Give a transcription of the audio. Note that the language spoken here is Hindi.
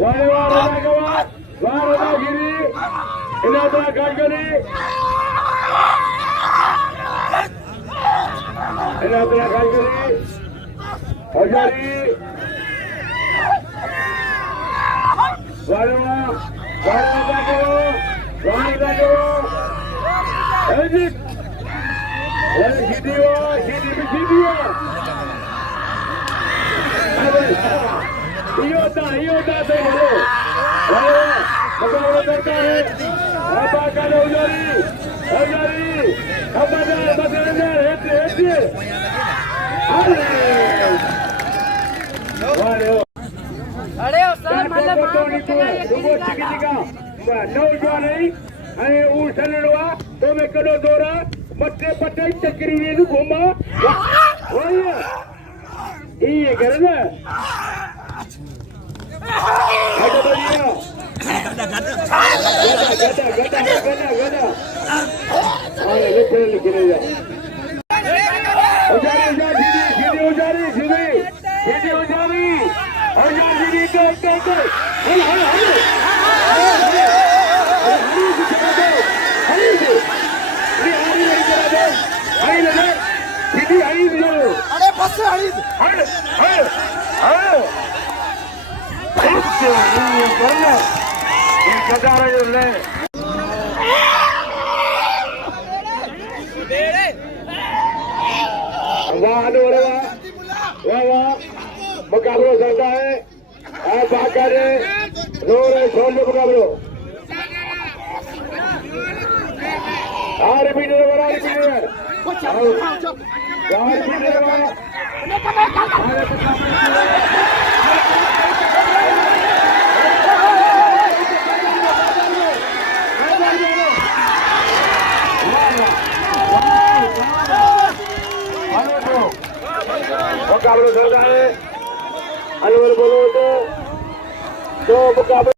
वारे वार गिरी इलाका काटगरी इलाका काटगरी हजारी वारे योदा से बोलो मुकाबला करता है तो मैं करो दौरा पट्टे पट्टे चक्री घूमा ये करे ना अरे बस मुकाबलो चलता है मुकाबलो मुकाबलो चल रहा है अलवर बोलो तो मुकाबला